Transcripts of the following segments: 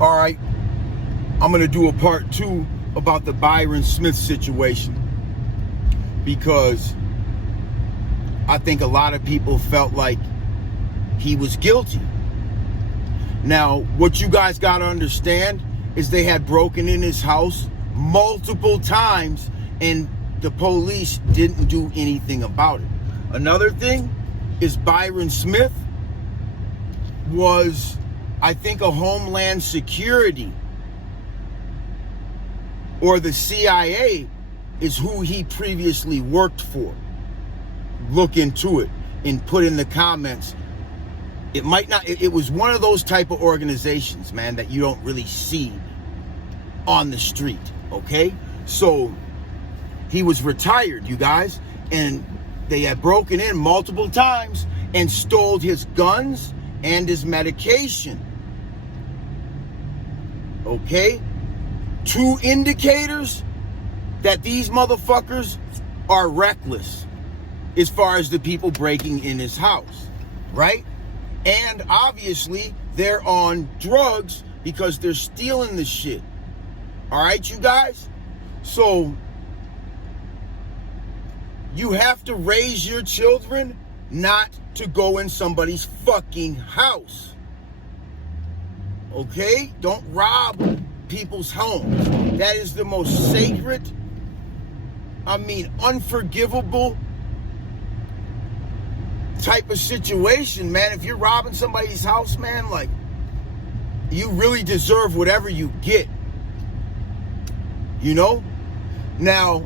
All right, I'm going to do a part 2 about the Byron Smith situation, because I think a lot of people felt like he was guilty. Now, what you guys got to understand is they had broken in his house multiple times and the police didn't do anything about it. Another thing is Byron Smith was, I think, a Homeland Security or the CIA is who he previously worked for. Look into it and put in the comments. It might not, it was one of those type of organizations, man, that you don't really see on the street, okay? So he was retired, you guys, and they had broken in multiple times and stole his guns and his medication, okay? 2 indicators that these motherfuckers are reckless as far as the people breaking in his house, right? And obviously they're on drugs because they're stealing the shit. All right, you guys? So you have to raise your children not to go in somebody's fucking house. Okay? Don't rob people's homes. That is the most sacred, unforgivable type of situation, man. If you're robbing somebody's house, man, like, you really deserve whatever you get, you know? Now,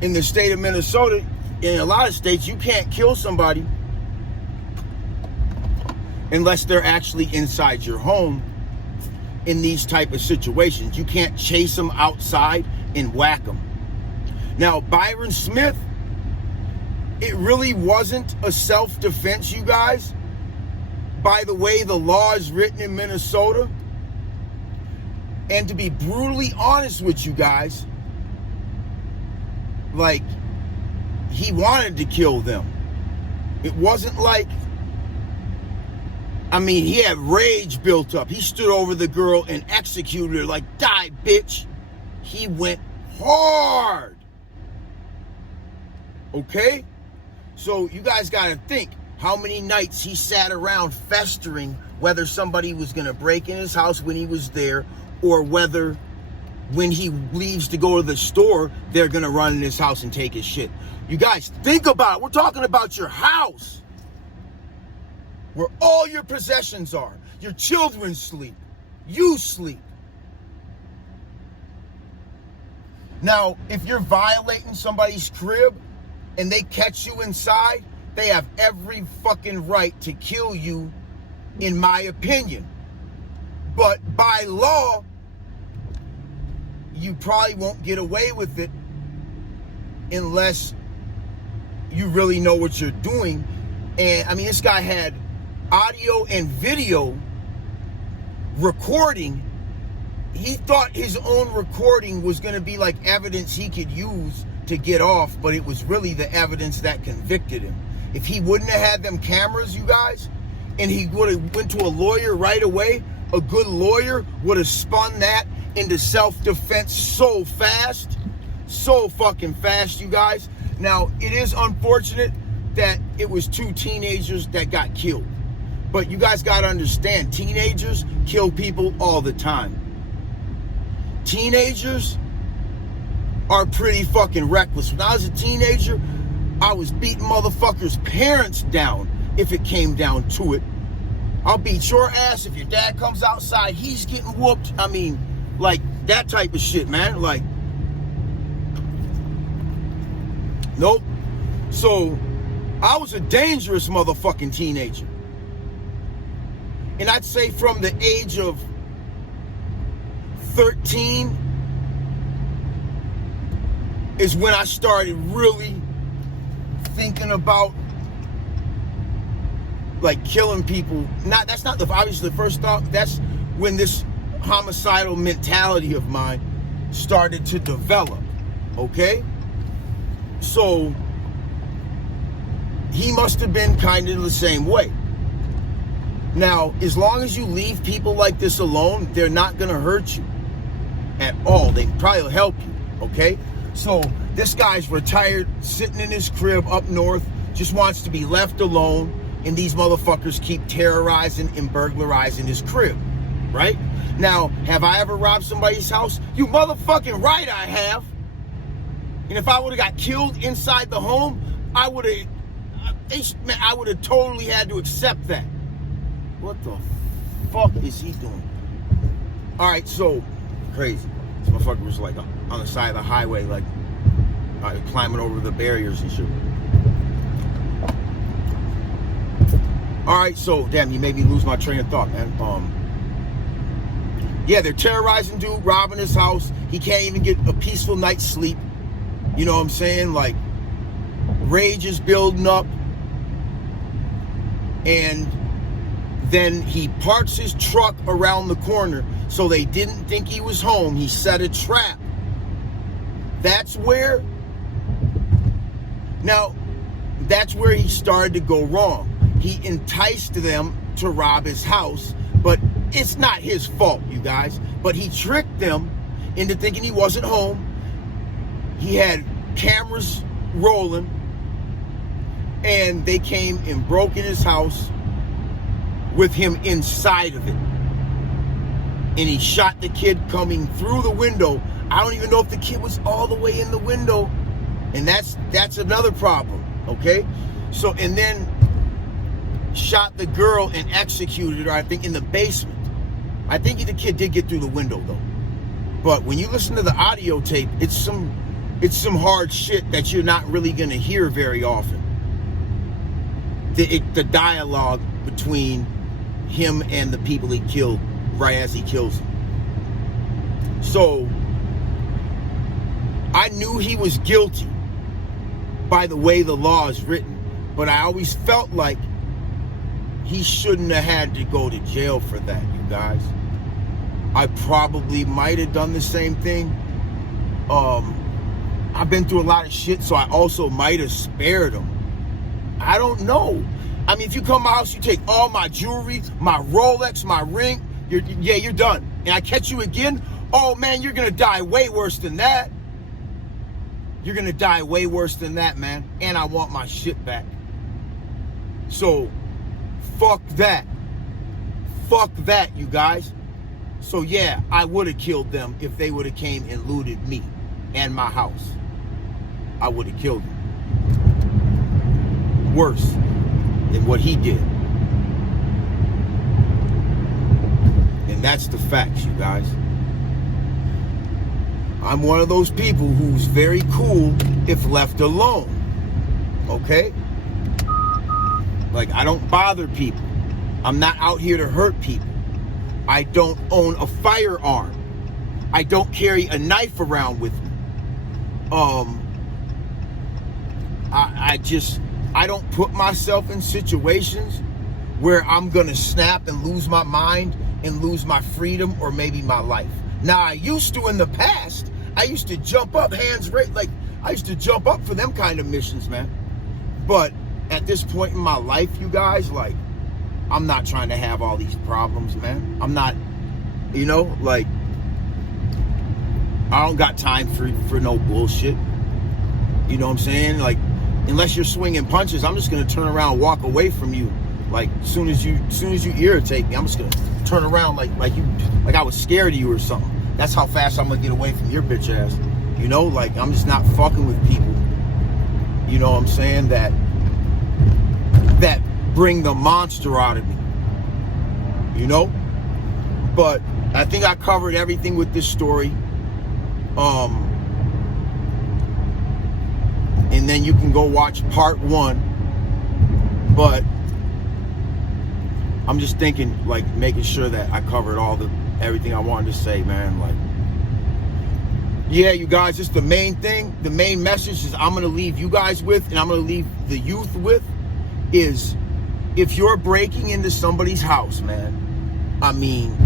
in the state of Minnesota, in a lot of states, you can't kill somebody unless they're actually inside your home. In these type of situations, you can't chase them outside and whack them. Now, Byron Smith, it really wasn't a self-defense, you guys. By the way the law is written in Minnesota. And to be brutally honest with you guys, like, he wanted to kill them. It wasn't like, he had rage built up. He stood over the girl and executed her like, die, bitch. He went hard. Okay? So you guys got to think how many nights he sat around festering whether somebody was going to break in his house when he was there, or whether when he leaves to go to the store, they're going to run in his house and take his shit. You guys, think about it. We're talking about your house, where all your possessions are. Your children sleep. You sleep. Now, if you're violating somebody's crib and they catch you inside, they have every fucking right to kill you, in my opinion. But by law, you probably won't get away with it unless you really know what you're doing. And this guy had audio and video recording. He thought his own recording was going to be like evidence he could use to get off, but it was really the evidence that convicted him. If he wouldn't have had them cameras, you guys, and he would have went to a lawyer right away, a good lawyer would have spun that into self-defense so fast, so fucking fast, you guys. Now, it is unfortunate that it was 2 teenagers that got killed. But you guys got to understand, teenagers kill people all the time. Teenagers are pretty fucking reckless. When I was a teenager, I was beating motherfuckers' parents down if it came down to it. I'll beat your ass if your dad comes outside, he's getting whooped. Like that type of shit, man. Like, nope. So, I was a dangerous motherfucking teenager. And I'd say from the age of 13 is when I started really thinking about, like, killing people. That's not obviously the first thought. That's when this homicidal mentality of mine started to develop. Okay? So he must have been kind of the same way. Now, as long as you leave people like this alone, they're not going to hurt you at all. They probably will help you, okay? So this guy's retired, sitting in his crib up north, just wants to be left alone, and these motherfuckers keep terrorizing and burglarizing his crib, right? Now, have I ever robbed somebody's house? You motherfucking right I have. And if I would have got killed inside the home, I would have totally had to accept that. What the fuck is he doing? All right, so crazy. This motherfucker was like on the side of the highway, like climbing over the barriers and shit. All right, so damn, you made me lose my train of thought, man. Yeah, they're terrorizing dude, robbing his house. He can't even get a peaceful night's sleep. You know what I'm saying? Like, rage is building up. And then he parks his truck around the corner so they didn't think he was home. He set a trap. That's where he started to go wrong. He enticed them to rob his house, but it's not his fault, you guys. But he tricked them into thinking he wasn't home. He had cameras rolling, and they came and broke in his house with him inside of it. And he shot the kid coming through the window. I don't even know if the kid was all the way in the window. And that's another problem, okay? So, and then shot the girl and executed her, I think, in the basement. I think the kid did get through the window, though. But when you listen to the audio tape, it's some hard shit that you're not really going to hear very often. The dialogue between him and the people he killed right as he kills them. So I knew he was guilty by the way the law is written, but I always felt like he shouldn't have had to go to jail for that, you guys. I probably might have done the same thing. I've been through a lot of shit, so I also might have spared him. I don't know. I mean, if you come to my house, you take all my jewelry, my Rolex, my ring, you're done. And I catch you again, oh man, you're gonna die way worse than that. You're gonna die way worse than that, man. And I want my shit back. So, fuck that. Fuck that, you guys. So yeah, I would have killed them if they would have came and looted me and my house. I would have killed them. Worse than what he did. And that's the facts, you guys. I'm one of those people who's very cool if left alone. Okay? Like, I don't bother people. I'm not out here to hurt people. I don't own a firearm. I don't carry a knife around with me. I don't put myself in situations where I'm gonna snap and lose my mind and lose my freedom or maybe my life. Now, I used to in the past. I used to jump up, hands raised, like I used to jump up for them kind of missions, man. But at this point in my life, you guys, like, I'm not trying to have all these problems, man. I'm not, you know, like, I don't got time for no bullshit. You know what I'm saying? Like, unless you're swinging punches, I'm just gonna turn around and walk away from you. Like, soon as you irritate me, I'm just gonna turn around like I was scared of you or something. That's how fast I'm gonna get away from your bitch ass. You know, like, I'm just not fucking with people. You know what I'm saying? That bring the monster out of me. You know? But I think I covered everything with this story. And then you can go watch part 1. But I'm just thinking, like, making sure that I covered everything I wanted to say, man. Like, yeah, you guys, just the main thing, the main message is I'm going to leave you guys with, and I'm going to leave the youth with, is if you're breaking into somebody's house, man, I mean,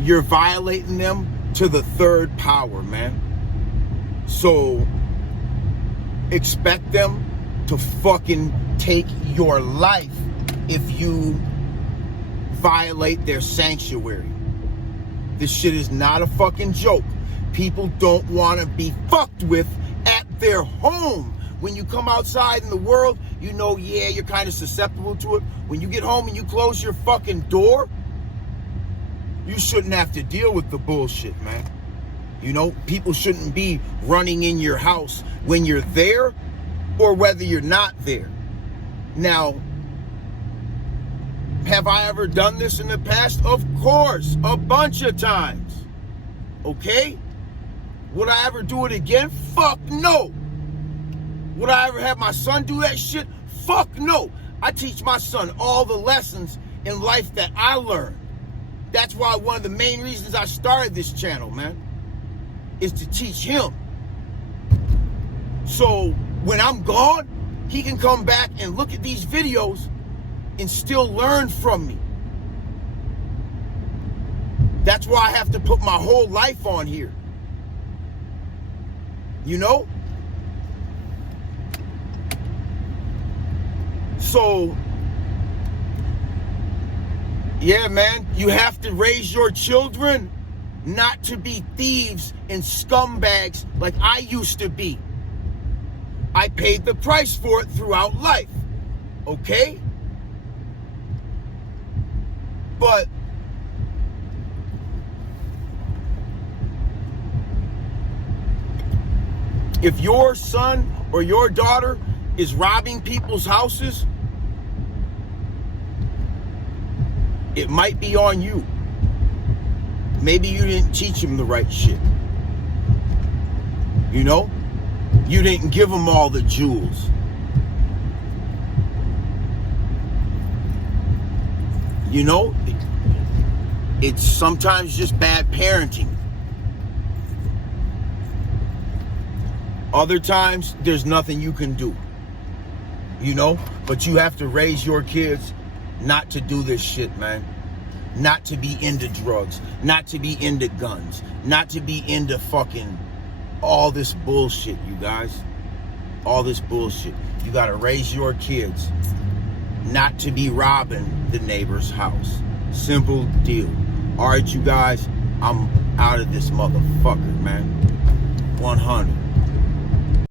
you're violating them to the third power, man. So expect them to fucking take your life if you violate their sanctuary. This shit is not a fucking joke. People don't want to be fucked with at their home. When you come outside in the world, you know, yeah, you're kind of susceptible to it. When you get home and you close your fucking door, you shouldn't have to deal with the bullshit, man. You know, people shouldn't be running in your house when you're there or whether you're not there. Now, have I ever done this in the past? Of course, a bunch of times. Okay? Would I ever do it again? Fuck no. Would I ever have my son do that shit? Fuck no. I teach my son all the lessons in life that I learned. That's why one of the main reasons I started this channel, man, is to teach him. So when I'm gone, he can come back and look at these videos and still learn from me. That's why I have to put my whole life on here. You know? So, yeah, man, you have to raise your children not to be thieves and scumbags like I used to be. I paid the price for it throughout life, okay? But if your son or your daughter is robbing people's houses, it might be on you. Maybe you didn't teach him the right shit. You know? You didn't give him all the jewels. You know? It's sometimes just bad parenting. Other times, there's nothing you can do. You know? But you have to raise your kids not to do this shit, man. Not to be into drugs. Not to be into guns. Not to be into fucking all this bullshit, you guys. All this bullshit. You gotta raise your kids not to be robbing the neighbor's house. Simple deal. All right, you guys, I'm out of this motherfucker, man. 100.